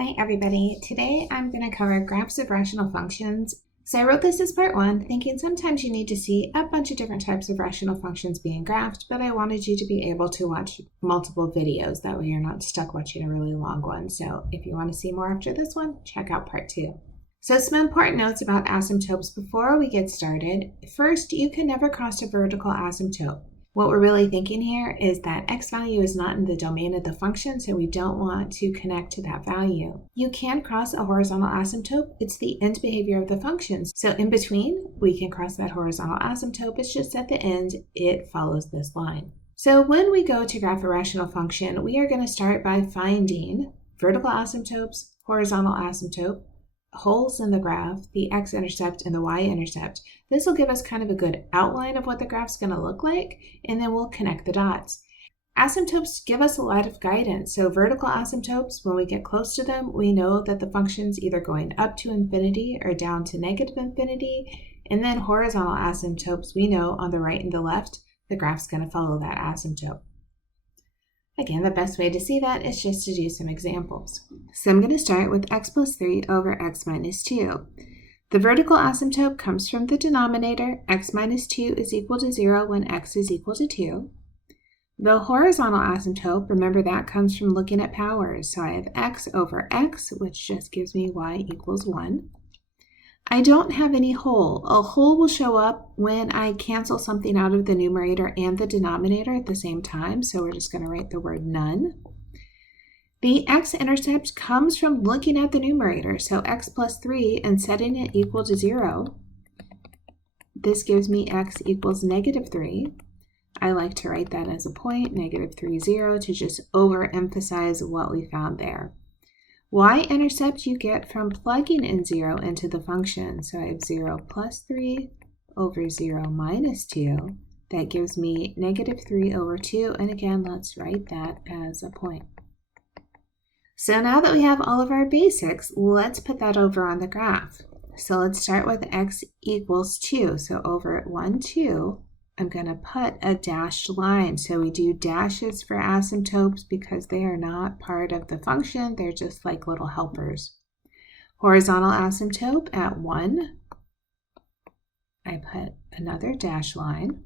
Hi everybody, today I'm going to cover graphs of rational functions. So I wrote this as part 1, thinking sometimes you need to see a bunch of different types of rational functions being graphed, but I wanted you to be able to watch multiple videos, that way you're not stuck watching a really long one. So if you want to see more after this one, check out part 2. So some important notes about asymptotes before we get started. First, you can never cross a vertical asymptote. What we're really thinking here is that x value is not in the domain of the function, so we don't want to connect to that value. You can cross a horizontal asymptote. It's the end behavior of the functions. So in between, we can cross that horizontal asymptote. It's just at the end, it follows this line. So when we go to graph a rational function, we are going to start by finding vertical asymptotes, horizontal asymptote, holes in the graph, the x-intercept and the y-intercept. This will give us kind of a good outline of what the graph's going to look like, and then we'll connect the dots. Asymptotes give us a lot of guidance. So vertical asymptotes, when we get close to them, we know that the function's either going up to infinity or down to negative infinity. And then horizontal asymptotes, we know on the right and the left, the graph's going to follow that asymptote. Again, the best way to see that is just to do some examples. So I'm going to start with x plus 3 over x minus 2. The vertical asymptote comes from the denominator. X minus 2 is equal to 0 when x is equal to 2. The horizontal asymptote, remember that comes from looking at powers. So I have x over x, which just gives me y equals 1. I don't have any hole. A hole will show up when I cancel something out of the numerator and the denominator at the same time, so we're just going to write the word none. The x-intercept comes from looking at the numerator, so x plus 3 and setting it equal to 0. This gives me x equals negative 3. I like to write that as a point, negative 3, 0, to just overemphasize what we found there. Y-intercept you get from plugging in 0 into the function. So I have 0 plus 3 over 0 minus 2. That gives me negative 3 over 2. And again, let's write that as a point. So now that we have all of our basics, let's put that over on the graph. So let's start with x equals 2. So over at 1, 2, I'm going to put a dashed line. So we do dashes for asymptotes because they are not part of the function. They're just like little helpers. Horizontal asymptote at 1, I put another dash line.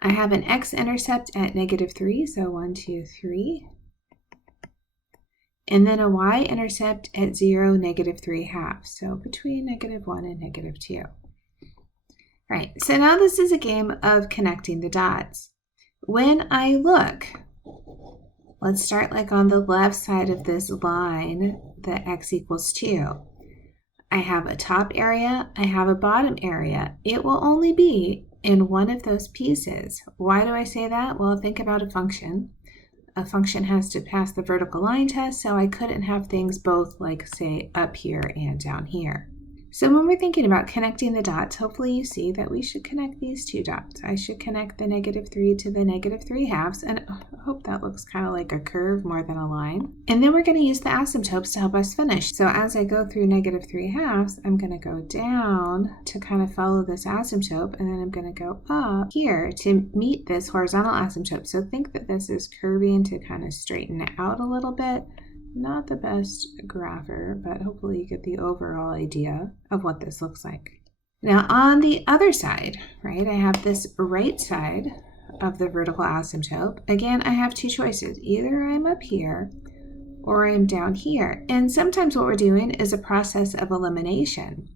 I have an x-intercept at negative 3, so 1, 2, 3. And then a y-intercept at 0, negative 3 halves. So between negative 1 and negative 2. Right, so now this is a game of connecting the dots. When I look, let's start like on the left side of this line, the x equals 2. I have a top area, I have a bottom area. It will only be in one of those pieces. Why do I say that? Well, think about a function. A function has to pass the vertical line test, so I couldn't have things both like, say, up here and down here. So when we're thinking about connecting the dots, hopefully you see that we should connect these two dots. I should connect the negative 3 to the negative 3 halves, and I hope that looks kind of like a curve more than a line. And then we're going to use the asymptotes to help us finish. So as I go through negative 3 halves, I'm going to go down to kind of follow this asymptote, and then I'm going to go up here to meet this horizontal asymptote. So think that this is curving to kind of straighten it out a little bit. Not the best grapher, but hopefully you get the overall idea of what this looks like. Now on the other side, right, I have this right side of the vertical asymptote. Again, I have two choices. Either I'm up here or I'm down here. And sometimes what we're doing is a process of elimination.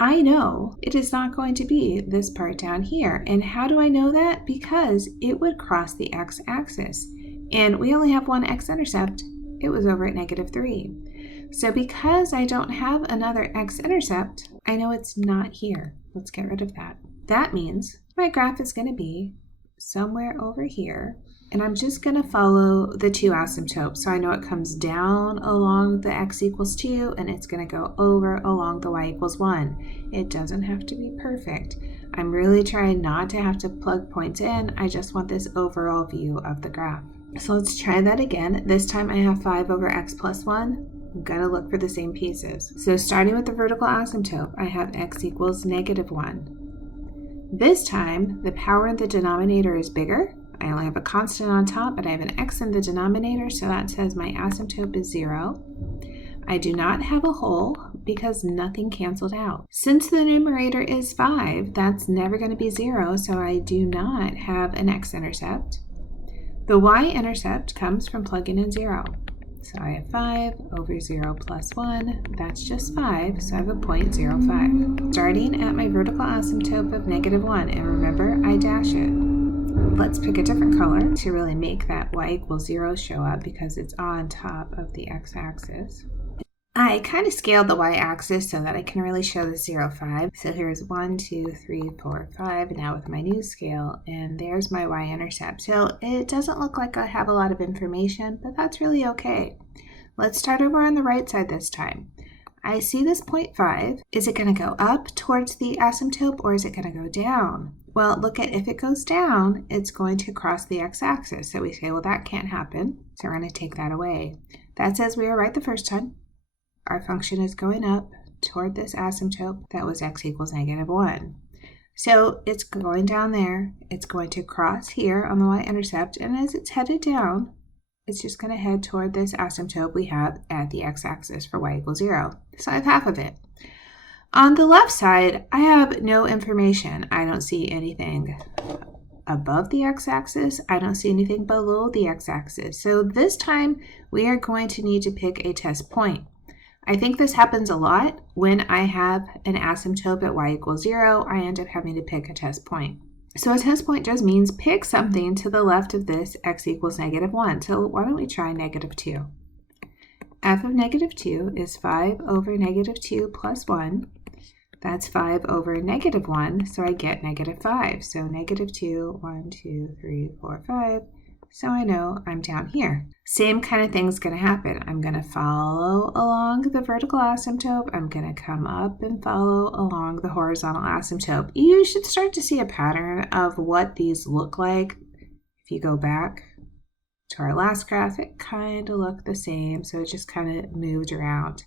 I know it is not going to be this part down here. And how do I know that? Because it would cross the x-axis. And we only have one x-intercept. It was over at negative 3. So because I don't have another x-intercept, I know it's not here. Let's get rid of that. That means my graph is going to be somewhere over here, and I'm just going to follow the two asymptotes. So I know it comes down along the x equals 2, and it's going to go over along the y equals 1. It doesn't have to be perfect. I'm really trying not to have to plug points in. I just want this overall view of the graph. So let's try that again. This time I have 5 over x plus 1. I'm going to look for the same pieces. So starting with the vertical asymptote, I have x equals negative 1. This time, the power in the denominator is bigger. I only have a constant on top, but I have an x in the denominator, so that says my asymptote is 0. I do not have a whole because nothing canceled out. Since the numerator is 5, that's never going to be 0, so I do not have an x-intercept. The y-intercept comes from plugging in 0. So I have 5 over 0 plus 1, that's just 5, so I have a 0.05. Starting at my vertical asymptote of -1, and remember, I dash it. Let's pick a different color to really make that y = 0 show up because it's on top of the x-axis. I kind of scaled the y-axis so that I can really show the 0, 5. So here's 1, 2, 3, 4, 5, now with my new scale, and there's my y-intercept. So it doesn't look like I have a lot of information, but that's really okay. Let's start over on the right side this time. I see this 0.5. Is it going to go up towards the asymptote or is it going to go down? Well, look at if it goes down, it's going to cross the x-axis. So we say, well, that can't happen. So we're going to take that away. That says we were right the first time. Our function is going up toward this asymptote that was x = -1. So it's going down there. It's going to cross here on the y-intercept, and as it's headed down, it's just going to head toward this asymptote we have at the x-axis for y = 0. So I have half of it. On the left side, I have no information. I don't see anything above the x-axis. I don't see anything below the x-axis. So this time, we are going to need to pick a test point. I think this happens a lot. When I have an asymptote at y = 0, I end up having to pick a test point. So a test point just means pick something to the left of this x = -1. So why don't we try -2? F of -2 is 5 over -2 plus 1. That's 5 over -1, so I get -5. So -2, 1, 2, 3, 4, 5. So I know I'm down here. Same kind of thing's going to happen. I'm going to follow along the vertical asymptote. I'm going to come up and follow along the horizontal asymptote. You should start to see a pattern of what these look like. If you go back to our last graph, it kind of looked the same, so it just kind of moved around.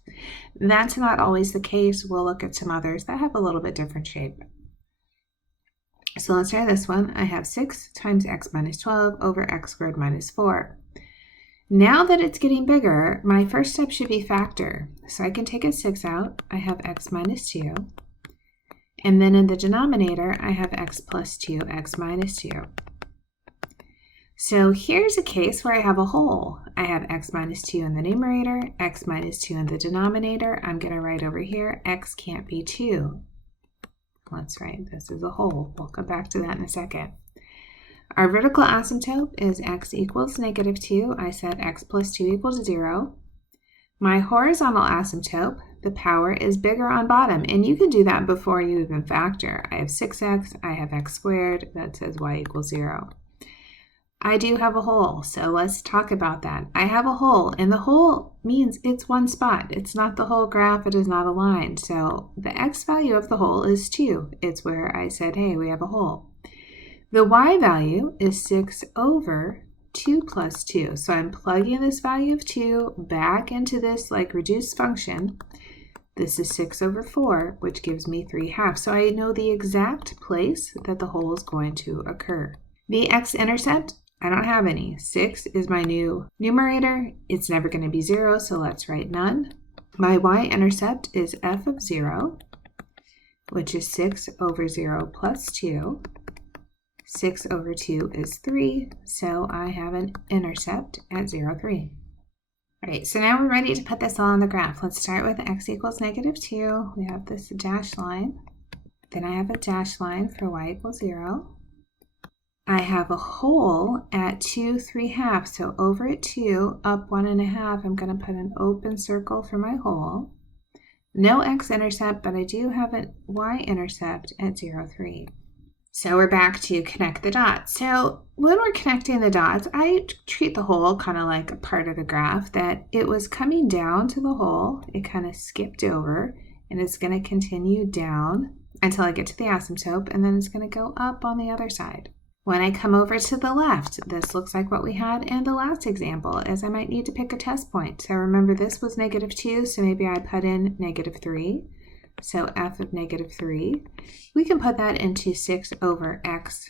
That's not always the case. We'll look at some others that have a little bit different shape. So let's try this one. I have 6 times x - 12 over x squared - 4. Now that it's getting bigger, my first step should be factor. So I can take a 6 out. I have x - 2. And then in the denominator, I have x plus 2, x minus 2. So here's a case where I have a whole. I have x - 2 in the numerator, x - 2 in the denominator. I'm going to write over here, x can't be 2. Let's write this as a whole. We'll come back to that in a second. Our vertical asymptote is x = -2. I said x plus 2 = 0. My horizontal asymptote, the power is bigger on bottom, and you can do that before you even factor. I have 6x, I have x squared, that says y = 0. I do have a whole, so let's talk about that. I have a whole, and the whole means it's one spot. It's not the whole graph, it is not a line. So the x value of the whole is 2. It's where I said, hey, we have a whole. The y value is 6 over 2 plus 2. So I'm plugging this value of 2 back into this like reduced function. This is 6 over 4, which gives me 3/2. So I know the exact place that the whole is going to occur. The x-intercept, I don't have any. 6 is my new numerator. It's never going to be 0, so let's write none. My y-intercept is f of 0, which is 6 over 0 plus 2. 6 over 2 is 3, so I have an intercept at 0, 3. All right, so now we're ready to put this all on the graph. Let's start with x = -2. We have this dashed line. Then I have a dashed line for y = 0. I have a whole at 2, 3/2, so over at 2, up 1.5, I'm going to put an open circle for my whole. No x-intercept, but I do have a y-intercept at 0, 3. So we're back to connect the dots. So when we're connecting the dots, I treat the whole kind of like a part of the graph that it was coming down to the whole, it kind of skipped over, and it's going to continue down until I get to the asymptote, and then it's going to go up on the other side. When I come over to the left, this looks like what we had in the last example, as I might need to pick a test point. So remember this was -2, so maybe I put in -3. So f of -3. We can put that into 6 over x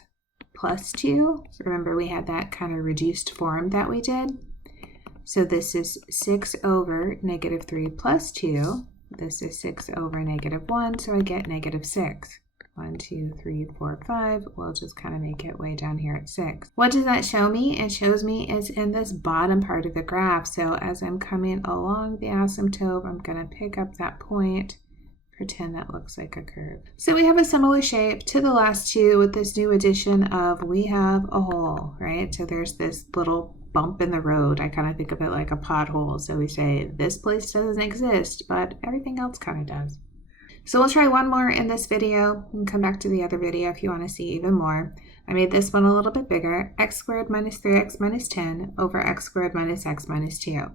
plus 2. Remember, we had that kind of reduced form that we did. So this is 6 over negative 3 plus 2. This is 6 over negative 1, so I get negative 6. 1, 2, 3, 4, 5. We'll just kind of make it way down here at 6. What does that show me? It shows me it's in this bottom part of the graph. So as I'm coming along the asymptote, I'm going to pick up that point, pretend that looks like a curve. So we have a similar shape to the last two with this new addition of we have a hole, right? So there's this little bump in the road. I kind of think of it like a pothole. So we say this place doesn't exist, but everything else kind of does. So we'll try one more in this video and come back to the other video if you want to see even more. I made this one a little bit bigger. X squared minus 3x minus 10 over x squared minus x minus 2.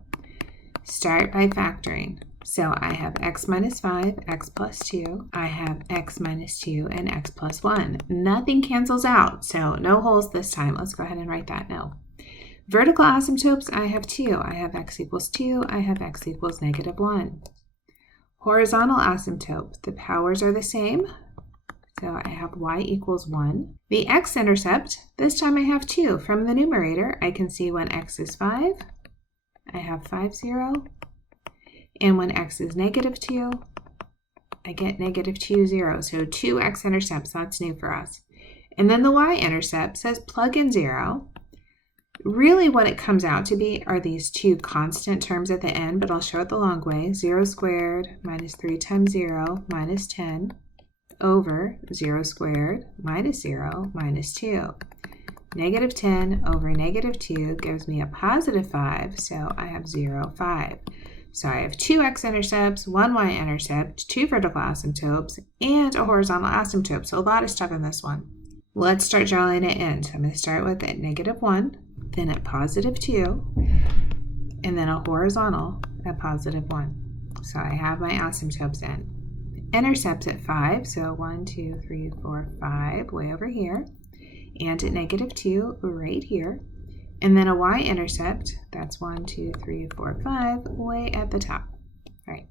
Start by factoring. So I have x minus 5, x plus 2. I have x minus 2 and x plus 1. Nothing cancels out, so no holes this time. Let's go ahead and write that now. Vertical asymptotes, I have 2. I have x equals 2. I have x equals negative 1. Horizontal asymptote, the powers are the same. So I have y equals 1. The x-intercept, this time I have 2. From the numerator, I can see when x is 5, I have 5, 0. And when x is negative 2, I get negative 2, 0. So 2 x-intercepts, that's new for us. And then the y-intercept says plug in 0. Really what it comes out to be are these two constant terms at the end, but I'll show it the long way. 0 squared minus 3 times 0 minus 10 over 0 squared minus 0 minus 2. Negative 10 over negative 2 gives me a positive 5, so I have 0, 5. So I have 2 x-intercepts, 1 y-intercept, 2 vertical asymptotes, and a horizontal asymptote. So a lot of stuff in this one. Let's start drawing it in. So I'm going to start with at negative 1, then at positive 2, and then a horizontal at positive 1. So I have my asymptotes in. Intercepts at 5, so 1, 2, 3, 4, 5, way over here. And at negative 2, right here. And then a y-intercept, that's 1, 2, 3, 4, 5, way at the top. All right.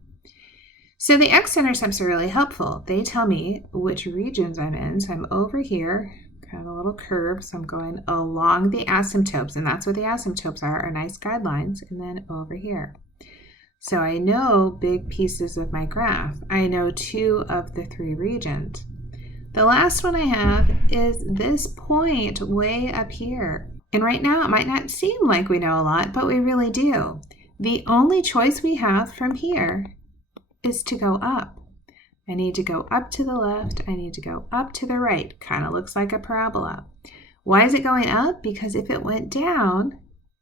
So the x-intercepts are really helpful. They tell me which regions I'm in. So I'm over here, kind of a little curve. So I'm going along the asymptotes, and that's what the asymptotes are nice guidelines, and then over here. So I know big pieces of my graph. I know 2 of the 3 regions. The last one I have is this point way up here. And right now it might not seem like we know a lot, but we really do. The only choice we have from here is to go up. I need to go up to the left. I need to go up to the right. Kind of looks like a parabola. Why is it going up? Because if it went down,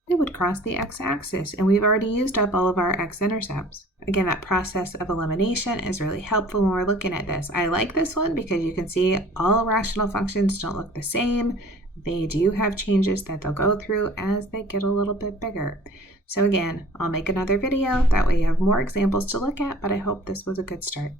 it would cross the x-axis, and we've already used up all of our x-intercepts. Again, that process of elimination is really helpful when we're looking at this. I like this one because you can see all rational functions don't look the same. They do have changes that they'll go through as they get a little bit bigger. So again, I'll make another video. That way you have more examples to look at, but I hope this was a good start.